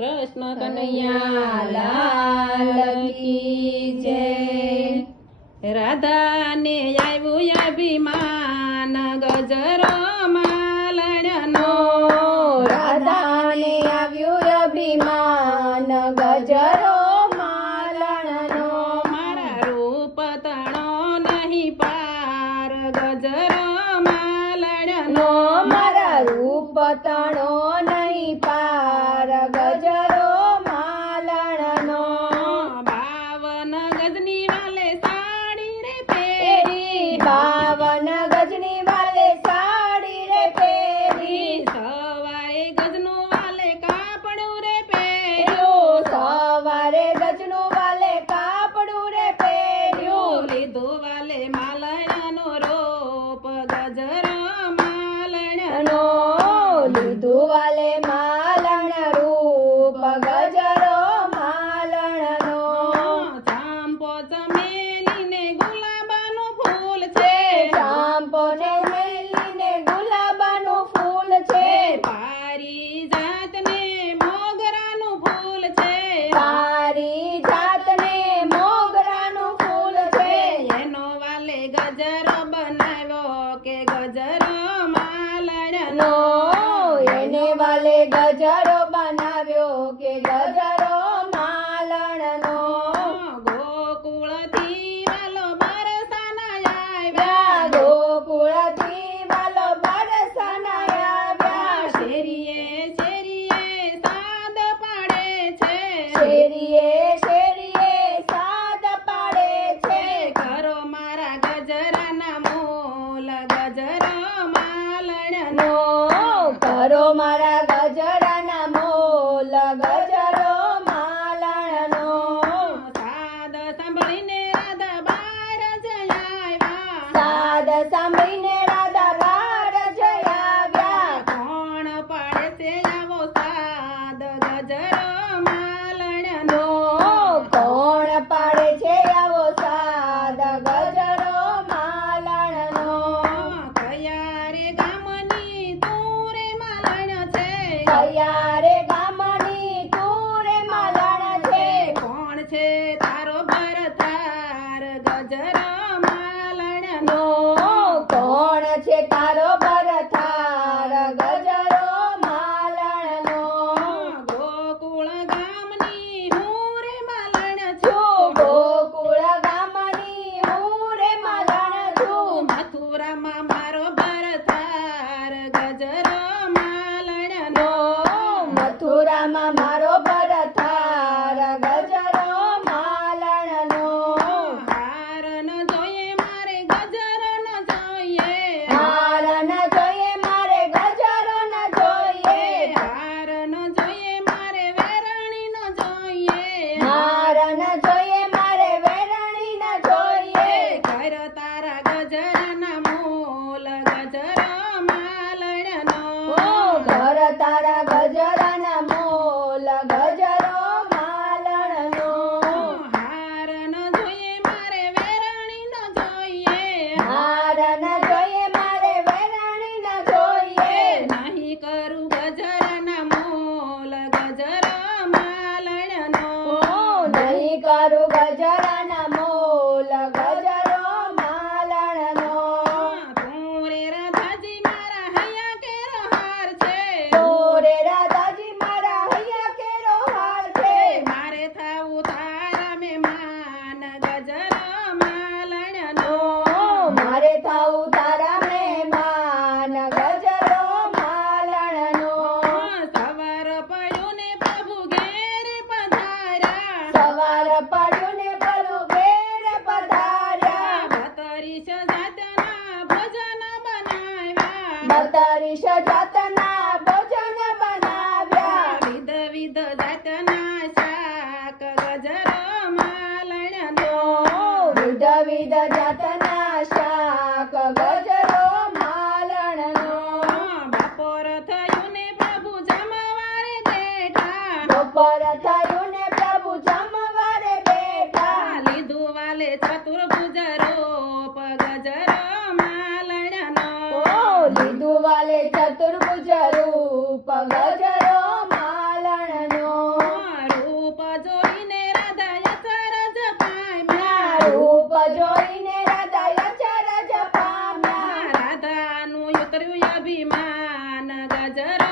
કૃષ્ણ કનૈયા લાલ કી જય। રાધાને આવ્યું અભિમાન ગજરો માલણનો, રાધાને આવ્યું અભિમાન ગજરો માલણનો, મારા રૂપ તણો નહીં પાર ગજરો માલણનો, મારા રૂપ તણો નહીં પાર ગજરો માલણનો, 52 ગજની વાલે સાડી રે પહેરી, 52 ગજની વાલે સાડી રે પહેરી, 100 ગજનું વાલે કાપડું રે પહેર્યું, સવારે ગજનું વાલે કાપડું રે પહેર્યું, લીધું વાલે માલણનો રૂપ ગજરો માલણનો, લીધું વાલે માલણ રૂપ ગજરો માલણનો, ચાંપો ચમેલીને ગુલાબનું ફૂલ છે, ચાંપો ને મેલીને ગુલાબનું ફૂલ છે, પારિજાતને મોગરાનું ફૂલ છે, પારિજાતને મોગરાનું ફૂલ છે, એનો વાલે ગજરો બનાવ્યો કે ગજરો માલણનો, એને વાલે ગજરો બનાવ્યો કે ગજરો માલણનો, ગોકુળથી વાલો બરસાના આવ્યા, ગોકુળથી વાલો બરસાના આવ્યા, શેરીએ શેરીએ સાદ પાડે છે, શેરીએ શેરીએ સાદ પાડે છે, કરો મારા ગજરાના મૂલ ગજરો માલણનો, કરો મારા ગજરાના મોલ ગજરો માલણનો, સાદ સાંભળીને રાધા બાર જઈ આવ્યા, સાદ સાંભળીને રાધા બાર જઈ આવ્યા, કોણ પાડે છે આવો સાદ ગજરો માલણનો, કોણ પાડે છે આવો સાદ ગજરો માલણનો, કયા રે ગામની તું રે માલણ છે, કયા રે ગામની તું રે માલણ છે, કોણ છે તારો ભરથાર ગજરો માલણનો, કોણ છે તારો ભરથાર ગજરો માલણનો, ગોકુળ ગામની હું રે માલણ છું, ગોકુળ ગામની હું રે માલણ છું, મથુરામાં મારો ભરથાર ગજરો માલણનો, મથુરામાં મારો ભરથાર ગજરો માલણનો, હાર ન જોઈએ મારે ગજરો ન જોઈએ, હાર ન જોઈએ મારે ગજરો ન જોઈએ, હાર ન જોઈએ મારે વેરણી ન જોઈએ, હાર ન જોઈએ મારે વેરણી ન જોઈએ, કર તારા ગજરાના મૂલ ગજરો માલણનો, ઘર તારા ગજરાના મોલ ગજરો માલણનો, હાર ન જોઈએ મારે વેરણી ન જોઈએ, હાર ન જોઈએ મારે વેરણી ન જોઈએ, નહીં કરું ગજરાના મૂલ ગજરો માલણનો, નહીં કરું ગજરાના મોલ ગજરો માલણનો, તું રે રાધાજી મારા હૈયા કેરો હાર છે, તોરે રાધાજી મારા હૈયા કેરો હાર છે, મારે થાવું તારા મહેમાન ગજરો માલણનો, મારે થાવું તારા મહેમાન ગજરો માલણનો, સવાર પડ્યું ને પ્રભુ ઘેરે પધાર્યા, સવાર પડ્યું ને પ્રભુ ઘેર પધાર્યા, 32 જાતના ભોજન બનાવ્યા, 32 જાતના ભોજન બનાવ્યા, વિધ જાતના શાક ગજરો માલણનો, વિધ જાતના શાક ગજરો માલણનો, બપોર થયું ને પ્રભુ જમવારે બેઠા, બપોર થયું ને પ્રભુ જમવારે બેઠા, લીધું વાલે ચતુર્ભુજ રૂપ ગજરો માલણનો, લીધું વાલે ચતુર્ભુજ રૂપ ગજરો માલણનો, જોઈને રાધા અચરજ પામ્યા. રાધાનું ઉતર્યું અભિમાન ગજર